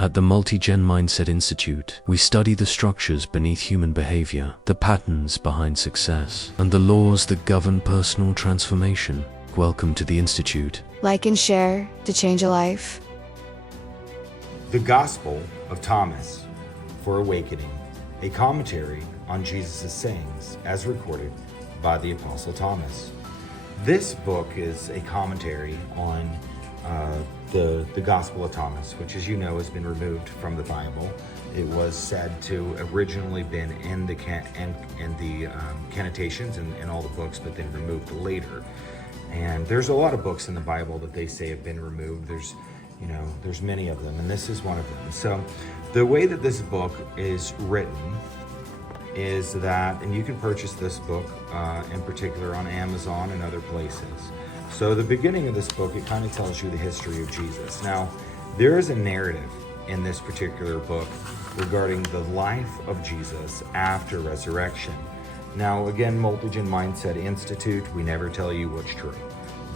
At the MultiGen Mindset Institute, we study the structures beneath human behavior, the patterns behind success, and the laws that govern personal transformation. Welcome to the Institute. Like and share to change a life. The Gospel of Thomas for Awakening, a commentary on Jesus' sayings as recorded by the Apostle Thomas. This book is a commentary on the Gospel of Thomas, which, as you know, has been removed from the Bible. It was said to originally been in the cantations and all the books, but then removed later. And there's a lot of books in the Bible that they say have been removed. There's many of them, and this is one of them. So the way that this book is written is that, and you can purchase this book in particular on Amazon and other places. So the beginning of this book, it kind of tells you the history of Jesus. Now, there is a narrative in this particular book regarding the life of Jesus after resurrection. Now, again, MultiGen Mindset Institute, we never tell you what's true.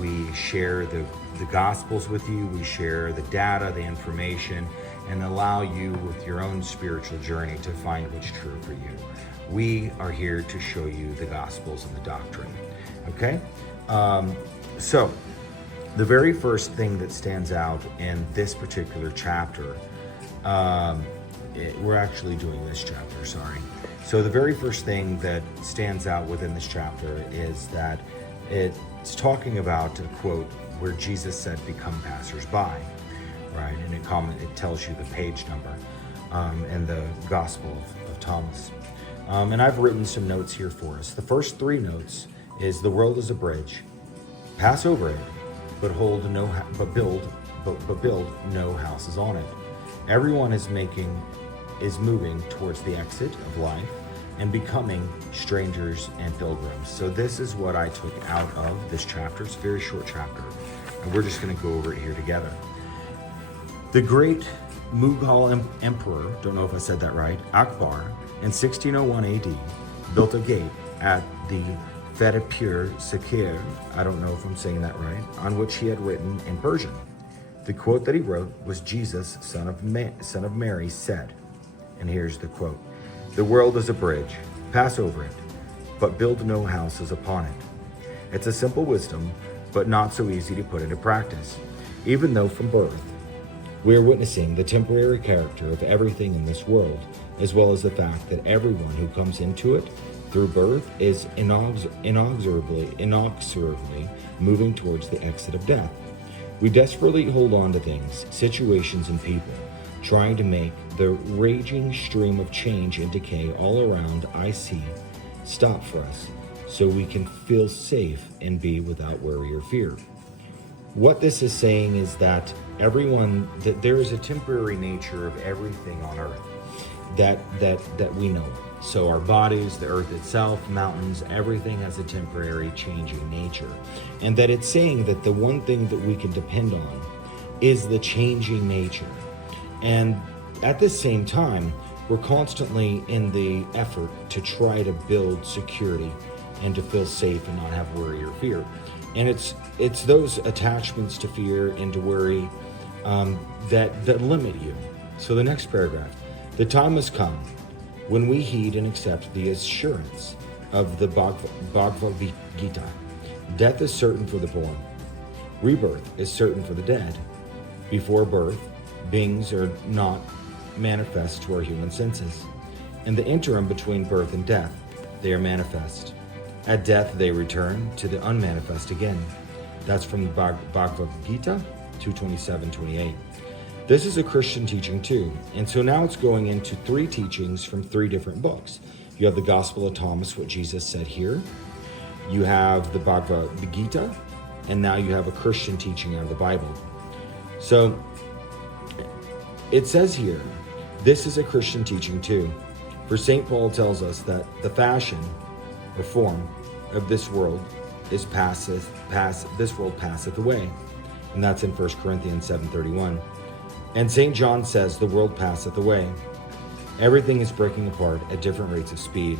We share the Gospels with you, we share the data, the information, and allow you with your own spiritual journey to find what's true for you. We are here to show you the Gospels and the doctrine, okay? So, the very first thing that stands out in this particular chapter, we're actually doing this chapter, sorry. So the very first thing that stands out within this chapter is that it's talking about a quote where Jesus said, "Become passers-by," right? And it tells you the page number in the Gospel of Thomas. And I've written some notes here for us. The first three notes is the world is a bridge. Pass over it, but build no houses on it. Everyone is moving towards the exit of life and becoming strangers and pilgrims. So this is what I took out of this chapter. It's a very short chapter, and we're just going to go over it here together. The great Mughal emperor, don't know if I said that right, Akbar, in 1601 AD, built a gate at the Fatehpur Sikir, I don't know if I'm saying that right, on which he had written in Persian. The quote that he wrote was Jesus, son of Mary, said, and here's the quote, "The world is a bridge, pass over it, but build no houses upon it." It's a simple wisdom, but not so easy to put into practice, even though from birth we are witnessing the temporary character of everything in this world, as well as the fact that everyone who comes into it through birth is inexorably moving towards the exit of death. We desperately hold on to things, situations, and people, trying to make the raging stream of change and decay all around stop for us, so we can feel safe and be without worry or fear. What this is saying is that that there is a temporary nature of everything on earth that we know. So our bodies, the earth itself, mountains, everything has a temporary changing nature. And that it's saying that the one thing that we can depend on is the changing nature. And at the same time, we're constantly in the effort to try to build security and to feel safe and not have worry or fear. And it's those attachments to fear and to worry that limit you. So the next paragraph, "The time has come when we heed and accept the assurance of the Bhagavad Gita. Death is certain for the born. Rebirth is certain for the dead. Before birth, beings are not manifest to our human senses. In the interim between birth and death, they are manifest. At death, they return to the unmanifest again." That's from the Bhagavad Gita 2:27-28. This is a Christian teaching too. And so now it's going into three teachings from three different books. You have the Gospel of Thomas, what Jesus said here. You have the Bhagavad Gita, and now you have a Christian teaching out of the Bible. So it says here, this is a Christian teaching too. For St. Paul tells us that the fashion or form of this world passeth away. And that's in 1 Corinthians 7:31. And St. John says the world passeth away. Everything is breaking apart at different rates of speed.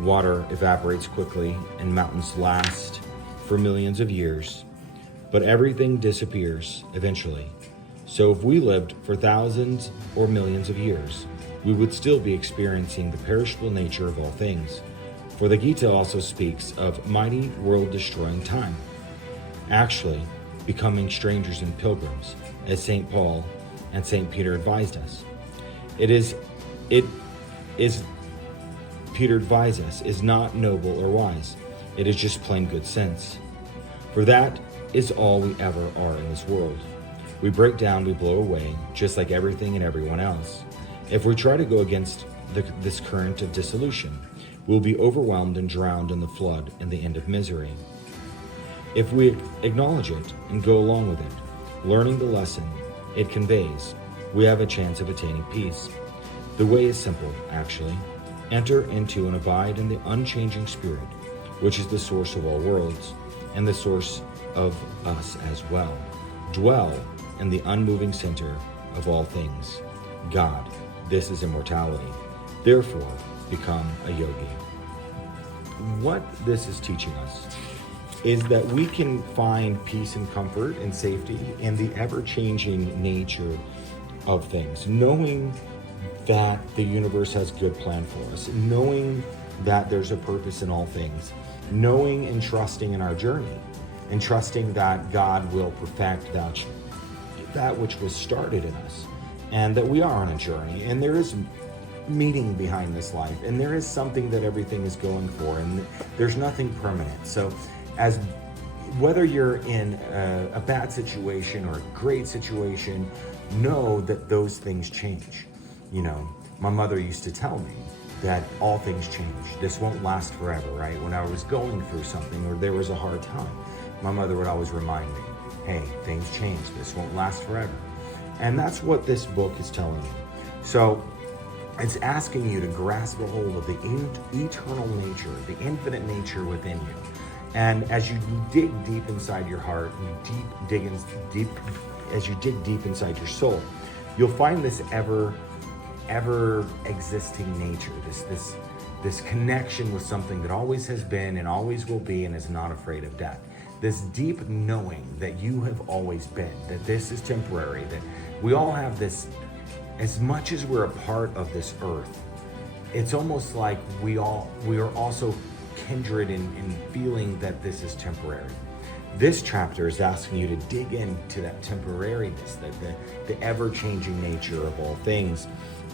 Water evaporates quickly and mountains last for millions of years. But everything disappears eventually. So if we lived for thousands or millions of years, we would still be experiencing the perishable nature of all things. For the Gita also speaks of mighty world-destroying time, actually becoming strangers and pilgrims, as St. Paul and St. Peter advised us. Peter advised us, is not noble or wise. It is just plain good sense. For that is all we ever are in this world. We break down, we blow away, just like everything and everyone else. If we try to go against this current of dissolution, we'll be overwhelmed and drowned in the flood and the end of misery. If we acknowledge it and go along with it, learning the lesson it conveys, we have a chance of attaining peace. The way is simple, actually. Enter into and abide in the unchanging Spirit, which is the source of all worlds and the source of us as well. Dwell in the unmoving center of all things, God. This is immortality. Therefore, become a yogi. What this is teaching us is that we can find peace and comfort and safety in the ever-changing nature of things, knowing that the universe has a good plan for us, knowing that there's a purpose in all things, knowing and trusting in our journey, and trusting that God will perfect that which was started in us, and that we are on a journey, and there is meaning behind this life, and there is something that everything is going for, and there's nothing permanent. So as whether you're in a bad situation or a great situation, know that those things change. You know, my mother used to tell me that all things change. This won't last forever, right? When I was going through something or there was a hard time, my mother would always remind me, hey, things change. This won't last forever. And that's what this book is telling you. So it's asking you to grasp a hold of the eternal nature, the infinite nature within you. And as you dig deep inside your heart, as you dig deep inside your soul, you'll find this ever existing nature, this connection with something that always has been and always will be and is not afraid of death. This deep knowing that you have always been, that this is temporary, that we all have this. As much as we're a part of this earth, it's almost like we are also kindred in feeling that this is temporary. This chapter is asking you to dig into that temporariness, that the ever-changing nature of all things,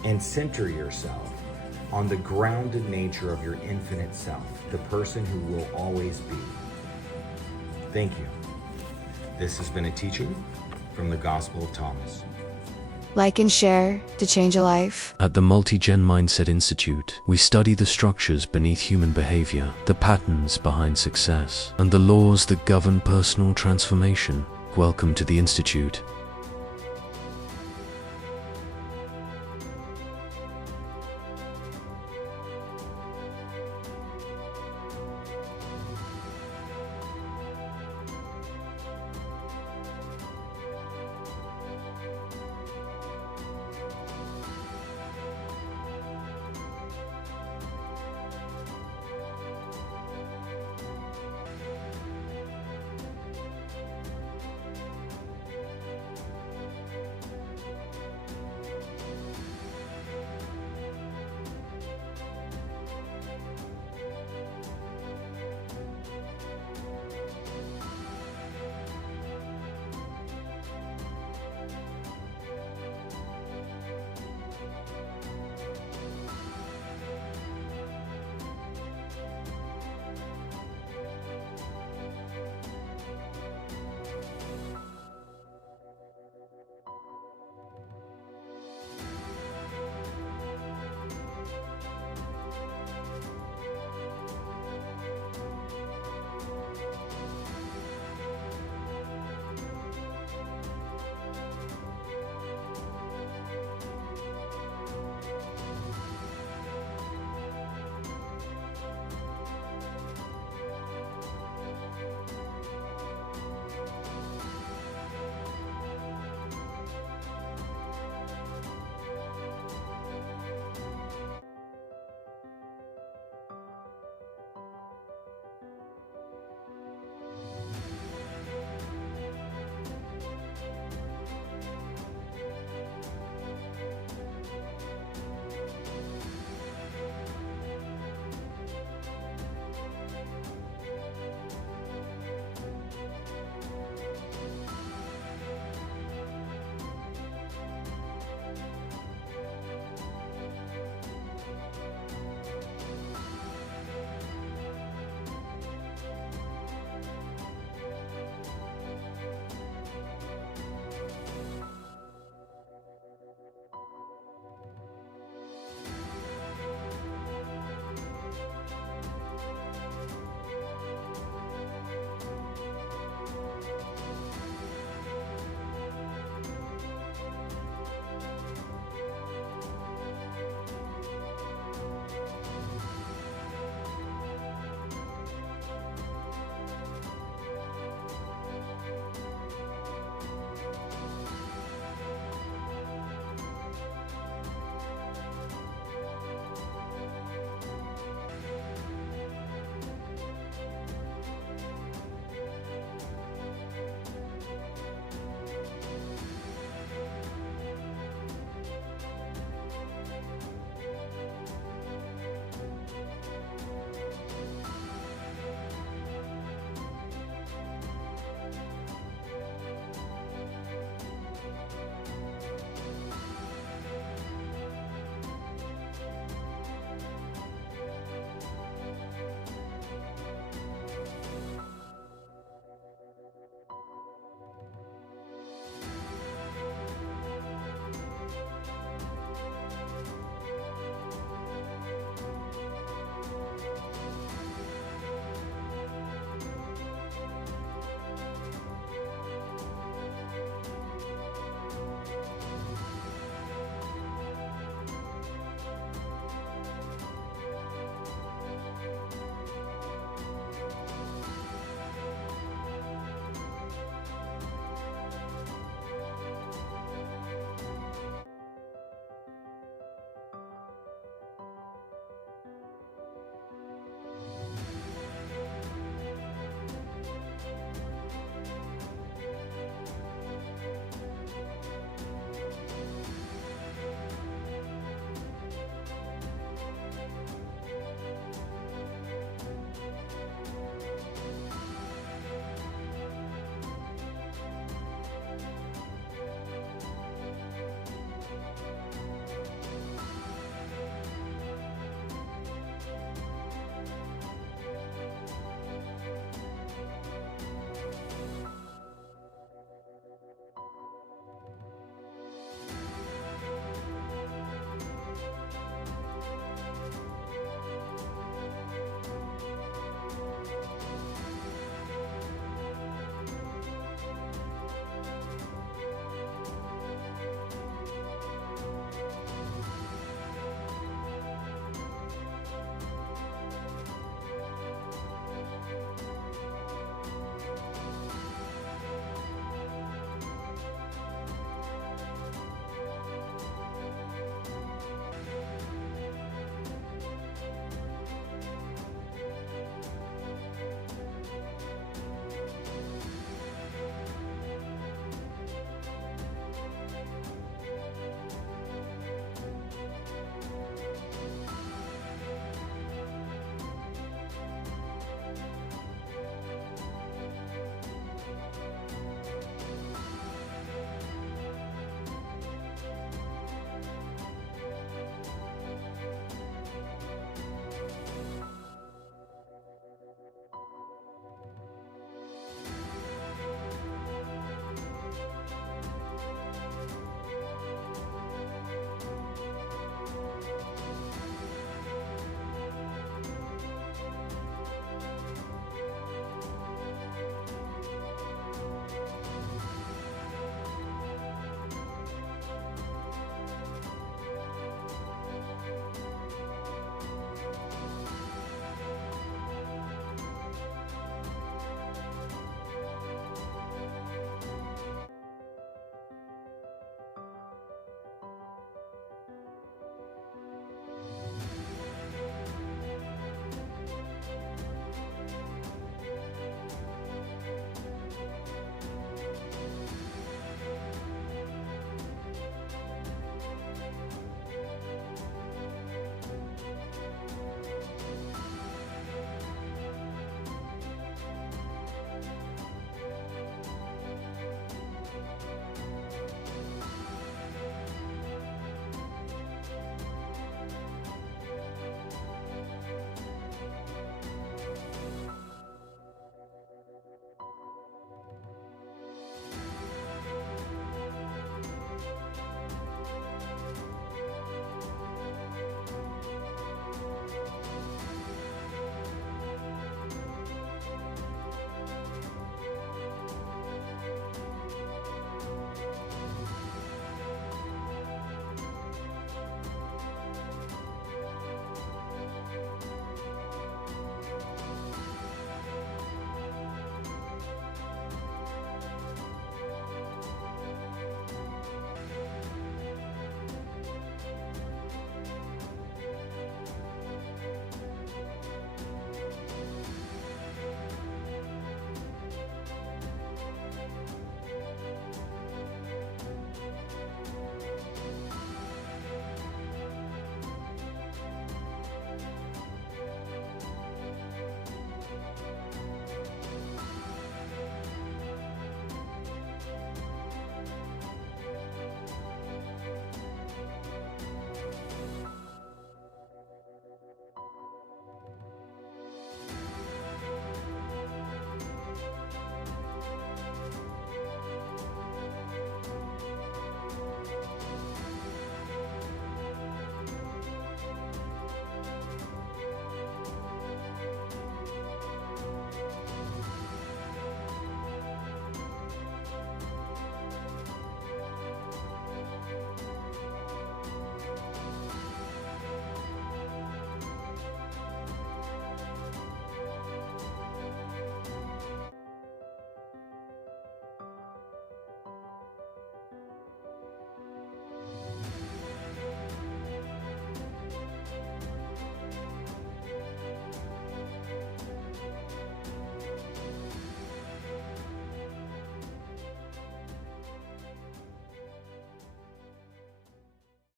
and center yourself on the grounded nature of your infinite self, the person who will always be. Thank you. This has been a teaching from the Gospel of Thomas. Like and share to change a life. At the MultiGen Mindset Institute, we study the structures beneath human behavior, the patterns behind success, and the laws that govern personal transformation. Welcome to the Institute.